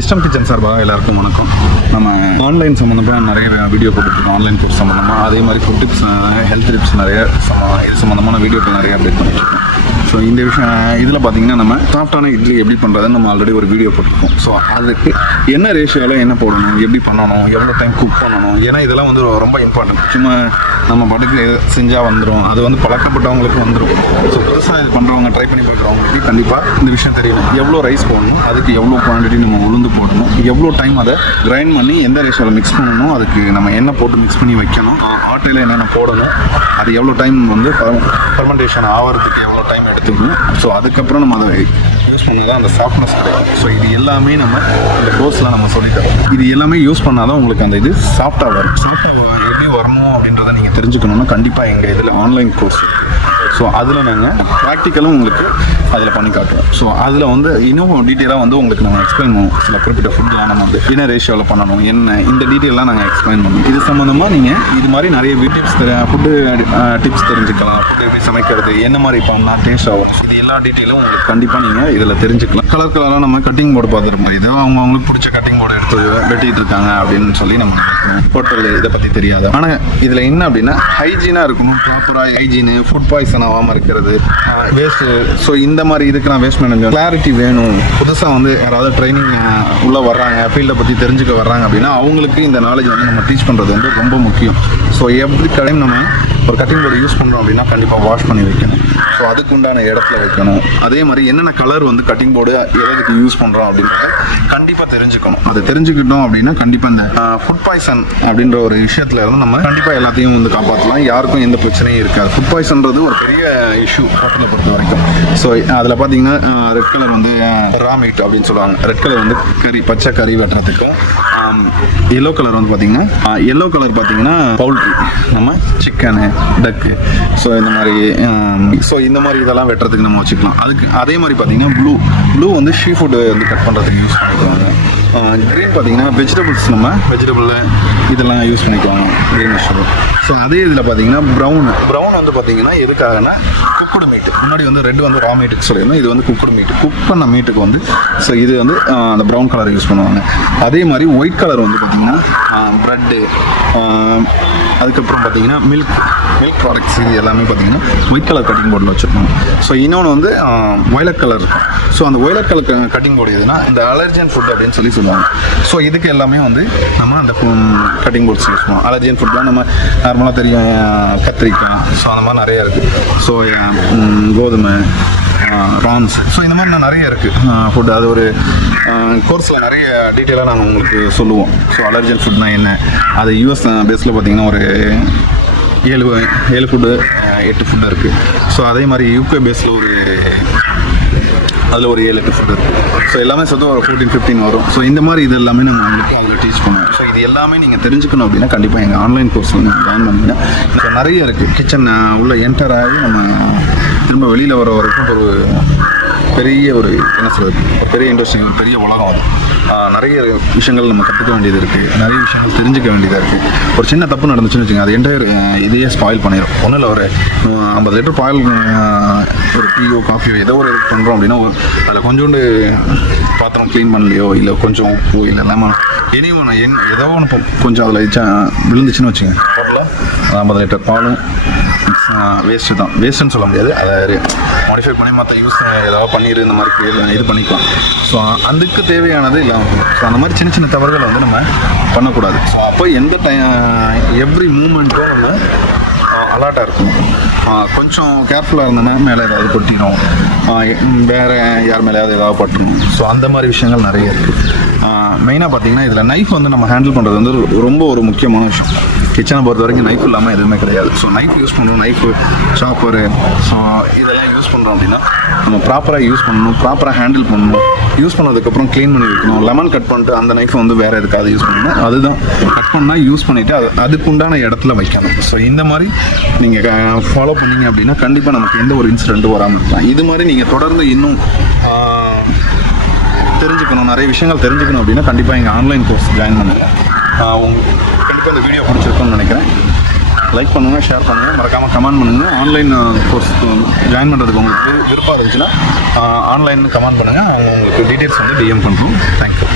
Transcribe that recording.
Wisdom kitchen சார்பாக எல்லாருக்கும் வணக்கம். நம்ம ஆன்லைன் சம்மந்தமாக நிறைய வீடியோ போட்டுருக்கோம். ஆன்லைன் கோர்ஸ் சம்மந்தமாக, அதே மாதிரி ஃபுட் டிப்ஸ், ஹெல்த் டிப்ஸ் நிறைய இது சம்மந்தமான வீடியோக்கள் நிறைய அப்டேட் பண்ணிட்டுருக்கோம். ஸோ இந்த விஷயம் இதில் பார்த்தீங்கன்னா நம்ம சாஃப்டான இட்லி எப்படி பண்ணுறதுன்னு நம்ம ஆல்ரெடி ஒரு வீடியோ போட்டிருக்கோம். ஸோ அதுக்கு என்ன ரேஷியோவில் என்ன போடணும், எப்படி பண்ணணும், எவ்வளோ டைம் குக் பண்ணணும், ஏன்னா இதெல்லாம் வந்து ரொம்ப இம்பார்ட்டன்ட். சும்மா நம்ம பாட்டுக்கு செஞ்சால் வந்துடும், அது வந்து பழக்கப்பட்டவங்களுக்கு வந்துடும். ஸோ புதுசாக இது பண்ணுறவங்க, ட்ரை பண்ணி பார்க்குறவங்களுக்கு கண்டிப்பாக இந்த விஷயம் தெரியணும். எவ்வளோ ரைஸ் போடணும், அதுக்கு எவ்வளோ குவான்டிட்டி நம்ம உளுந்து போடணும், எவ்வளோ டைம் அதை கிரைண்ட் பண்ணி எந்த ரேஷியோவில் மிக்ஸ் பண்ணணும், அதுக்கு நம்ம என்ன போட்டு மிக்ஸ் பண்ணி வைக்கணும், ஆட்டையில் என்னென்ன போடணும், அது எவ்வளோ டைம் வந்து ஃபர்மெண்டேஷன் ஆகிறதுக்கு எவ்வளோ டைம் எடுத்துக்கணும். ஸோ அதுக்கப்புறம் நம்ம அதை யூஸ் பண்ணால் தான் அந்த சாஃப்ட்னஸ் கிடைக்கும். ஸோ இது எல்லாமே நம்ம இந்த கோர்ஸில் நம்ம சொல்லித்தரோம். இது எல்லாமே யூஸ் பண்ணால் தான் உங்களுக்கு அந்த இது சாஃப்டாக வரும். சாஃப்டாக எப்படி வரணும் அப்படின்றத நீங்கள் தெரிஞ்சுக்கணுன்னா கண்டிப்பாக எங்கள் இதில் ஆன்லைன் கோர்ஸ். ஸோ அதில் நாங்கள் ப்ராக்டிக்கலும் உங்களுக்கு அதில் பண்ணி காட்டுவோம். ஸோ அதில் வந்து இன்னும் டீட்டெயிலாக வந்து உங்களுக்கு நம்ம எக்ஸ்பிளைன் பண்ணுவோம். சில குறிப்பிட்ட ஃபுட்லாம் நம்ம வந்து என்ன ரேஷியோவில் பண்ணணும், என்ன இந்த டீட்டெயிலாம் நாங்கள் எக்ஸ்பிளைன் பண்ணுவோம். இது சம்மந்தமாக நீங்கள் இது மாதிரி நிறைய டிப்ஸ் ஃபுட்டு டிப்ஸ் தெரிஞ்சுக்கலாம். ஃபுட்டு எப்படி சமைக்கிறது, என்ன மாதிரி பண்ணால் டேஸ்ட் ஆகும், இது எல்லா டீட்டெயிலும் உங்களுக்கு கண்டிப்பாக நீங்கள் இதில் தெரிஞ்சுக்கலாம். கலராக நம்ம கட்டிங் போர்டு பார்த்துருப்போம். இதை அவங்களுக்கு பிடிச்ச கட்டிங் போர்டு எடுத்து வெட்டிகிட்டு இருக்காங்க அப்படின்னு சொல்லி நம்ம ஹோட்டல் இதை பற்றி தெரியாது. ஆனால் இதில் என்ன அப்படின்னா ஹைஜீனாக இருக்கணும், ப்ராப்பராக ஹைஜீனு, ஃபுட் பாய்சன் ஆகாமல் இருக்கிறது, வேஸ்ட்டு. ஸோ இந்த மாதிரி இதுக்கு நான் வேஸ்ட் மேனேஜ் கிளாரிட்டி வேணும். புதுசாக வந்து யாராவது ட்ரைனிங் உள்ளே வர்றாங்க, ஃபீல்டை பற்றி தெரிஞ்சுக்க வர்றாங்க அப்படின்னா அவங்களுக்கு இந்த நாலேஜ் வந்து நம்ம டீச் பண்ணுறது வந்து ரொம்ப முக்கியம். ஸோ எவ்ரி டைம் நம்ம ஒரு கட்டிங் போர்டு யூஸ் பண்ணுறோம் அப்படின்னா கண்டிப்பாக வாஷ் பண்ணி வைக்கணும். ஸோ அதுக்கு உண்டான இடத்துல வைக்கணும். அதே மாதிரி என்னென்ன கலர் வந்து கட்டிங் போர்டு எதுக்கு யூஸ் பண்ணுறோம் அப்படின்றத கண்டிப்பாக தெரிஞ்சுக்கணும். அதை தெரிஞ்சுக்கிட்டோம் அப்படின்னா கண்டிப்பாக இந்த ஃபுட் பாய்சன் அப்படின்ற ஒரு விஷயத்துல இருந்து நம்ம கண்டிப்பாக எல்லாத்தையும் வந்து காப்பாற்றலாம். யாருக்கும் எந்த பிரச்சனையும் இருக்காது. ஃபுட் பாய்சன்றது ஒரு பெரிய இஷ்யூ ஹோட்டலை பொறுத்த வரைக்கும். ஸோ அதில் பார்த்தீங்கன்னா ரெட் கலர் வந்து ரா மீட் அப்படின்னு சொல்லுவாங்க. ரெட் கலர் வந்து கறி, பச்சை கறி வெட்டுறதுக்கு. எல்லோ கலர் வந்து பார்த்தீங்கன்னா எல்லோ கலர் பார்த்தீங்கன்னா பவுல்ட்ரி, நம்ம சிக்கனு, டக்கு, ஸோ இந்த மாதிரி இந்த மாதிரி இதெல்லாம் வெட்டுறதுக்கு நம்ம வச்சுக்கலாம். அதுக்கு அதே மாதிரி பார்த்தீங்கன்னா ப்ளூ வந்து ஷீ ஃபுட்டு வந்து கட் பண்ணுறதுக்கு யூஸ் பண்ணிக்குவாங்க. க்ரீன் பார்த்தீங்கன்னா வெஜிடபிள்ஸ், நம்ம வெஜிடபிள் இதெல்லாம் யூஸ் பண்ணிக்குவாங்க, க்ரீன் வெஜிடபிள். ஸோ அதே இதில் பார்த்தீங்கன்னா ப்ரௌன் வந்து பார்த்தீங்கன்னா எதுக்காகனா குக்குடு மீட்டு. முன்னாடி வந்து ரெட் வந்து ரா மீட்டுக்கு சொல்லியிருந்தோம், இது வந்து குக்குடு மீட்டு, குக் பண்ண மீட்டுக்கு வந்து. ஸோ இது வந்து அந்த ப்ரௌன் கலர் யூஸ் பண்ணுவாங்க. அதே மாதிரி ஒயிட் கலர் வந்து பார்த்தீங்கன்னா ப்ரெட்டு, அதுக்கப்புறம் பார்த்தீங்கன்னா மில்க் ப்ராடக்ட்ஸ், இது எல்லாமே பார்த்தீங்கன்னா ஒயிட் கலர் கட்டிங் போர்டில் வச்சுருப்பாங்க. ஸோ இன்னொன்று வந்து வயலட் கலர் இருக்கும். ஸோ அந்த வயலட் கலர் கட்டிங் போர்டு எதுனா இந்த அலர்ஜியன் ஃபுட் அப்படின்னு சொல்லுவாங்க. ஸோ இதுக்கு எல்லாமே வந்து நம்ம அந்த கட்டிங் போர்ட்ஸ் யூஸ் பண்ணுவோம். அலர்ஜியன் ஃபுட்லாம் நம்ம நார்மலாக தெரியும், கத்திரிக்காய், ஸோ அந்த மாதிரி நிறையா இருக்குது. சோயா, கோதுமை, ப்ரான்ஸ், ஸோ இந்த மாதிரி நிறைய இருக்குது ஃபுட். அது ஒரு கோர்ஸில் நிறைய டீட்டெயிலாக நாங்கள் உங்களுக்கு சொல்லுவோம். ஸோ அலர்ஜியன் ஃபுட்னால் என்ன, அது யூஎஸ் பேஸில் பார்த்திங்கன்னா ஒரு 7 ஃபுட்டு 8 ஃபுட்டு இருக்குது. ஸோ அதே மாதிரி யூகே பேஸில் அதில் ஒரு 7-8 ஃபுட் இருக்குது. ஸோ எல்லாமே சேர்த்து ஒரு 14-15 வரும். ஸோ இந்த மாதிரி இது எல்லாமே நம்ம உங்களுக்கு அதில் டீச் பண்ணுவோம். ஸோ இது எல்லாமே நீங்கள் தெரிஞ்சுக்கணும் அப்படின்னா கண்டிப்பாக எங்கள் ஆன்லைன் கோர்ஸில் நீங்கள் ஜாயின் பண்ணிங்கன்னா இப்போ நிறைய இருக்குது. கிச்சன் உள்ள என்டர் ஆகி நம்ம திரும்ப வெளியில் வர வரைக்கும் ஒரு பெரிய ஒரு என்ன சொல்கிறது, பெரிய இண்டஸ்ட்ரி, ஒரு பெரிய உலகம். அது நிறைய விஷயங்கள் நம்ம கற்றுக்க வேண்டியது இருக்குது, நிறைய விஷயங்கள் தெரிஞ்சுக்க வேண்டியதாக இருக்குது. ஒரு சின்ன தப்பு நடந்துச்சுன்னு வச்சுங்க, அது என்டையர் இதையே ஸ்பாயில் பண்ணிடும். ஒன்றும் இல்லை, ஒரு 50 லிட்டர் பால், ஒரு டீயோ காஃபியோ ஏதோ ஒரு இது பண்ணுறோம் அப்படின்னா அதில் கொஞ்சோண்டு பாத்திரம் க்ளீன் பண்ணலையோ, இல்லை கொஞ்சம் உப்பு, இல்லை லெமன், ஏதோ ஒன்று கொஞ்சம் அதில் விழுந்துச்சுன்னு வச்சுங்க, டோட்டலாக 50 லிட்டர் பாலும் வேஸ்ட்டு தான். வேஸ்ட்டுன்னு சொல்ல முடியாது, அதை மாடிஃபை பண்ணி மற்ற யூஸ் ஏதாவது பண்ணிடு, இந்த மாதிரி இது பண்ணிக்கலாம். ஸோ அதுக்கு தேவையானது இல்லாமல், ஸோ அந்த மாதிரி சின்ன சின்ன தவறுகளை வந்து நம்ம பண்ணக்கூடாது. ஸோ அப்போ எந்த எவ்ரி மூமெண்ட்டும் நம்ம அலர்ட்டாக இருக்கணும். கொஞ்சம் கேர்ஃபுல்லாக இருந்தோன்னா மேலே ஏதாவது கொட்டிடும், வேறு யார் மேலேயாவது ஏதாவது பட்டணும். ஸோ அந்த மாதிரி விஷயங்கள் நிறைய இருக்குது. மெயினாக பார்த்தீங்கன்னா இதில் நைஃப் வந்து நம்ம ஹேண்டில் பண்ணுறது வந்து ரொம்ப ஒரு முக்கியமான விஷயம். கிச்சனை பொறுத்த வரைக்கும் நைஃப் இல்லாமல் எதுவுமே கிடையாது. ஸோ நைஃப் யூஸ் பண்ணணும், நைஃபு, சாப்பரு, ஸோ இதெல்லாம் யூஸ் பண்ணுறோம் அப்படின்னா நம்ம ப்ராப்பராக யூஸ் பண்ணணும், ப்ராப்பராக ஹேண்டில் பண்ணணும். யூஸ் பண்ணதுக்கப்புறம் க்ளீன் பண்ணி வைக்கணும். லெமன் கட் பண்ணிட்டு அந்த நைஃபை வந்து வேறு எதுக்காவது யூஸ் பண்ணணும், அதுதான் கட் பண்ணால் யூஸ் பண்ணிவிட்டு அதுக்குண்டான இடத்துல வைக்கணும். ஸோ இந்த மாதிரி நீங்கள் ஃபாலோ பண்ணீங்க அப்படின்னா கண்டிப்பாக நமக்கு எந்த ஒரு இன்சிடென்ட்டும் வராமல் இருக்கலாம். இது மாதிரி நீங்கள் தொடர்ந்து இன்னும் தெரிஞ்சுக்கணும், நிறைய விஷயங்கள் தெரிஞ்சுக்கணும் அப்படின்னா கண்டிப்பாக எங்கள் ஆன்லைன் கோர்ஸ் ஜாயின் பண்ணுங்கள். கண்டிப்பாக இந்த வீடியோ பிடிச்சிருக்குன்னு நினைக்கிறேன். லைக் பண்ணுங்கள், ஷேர் பண்ணுங்கள், மறக்காமல் கமெண்ட் பண்ணுங்கள். ஆன்லைன் கோர்ஸ்க்கு ஜாயின் பண்ணுறதுக்கு உங்களுக்கு விருப்பம் இருந்துச்சுன்னா ஆன்லைன் கமெண்ட் பண்ணுங்கள். உங்களுக்கு டீட்டெயில்ஸ் வந்து டிஎம் பண்ணுறோம். தேங்க்யூ.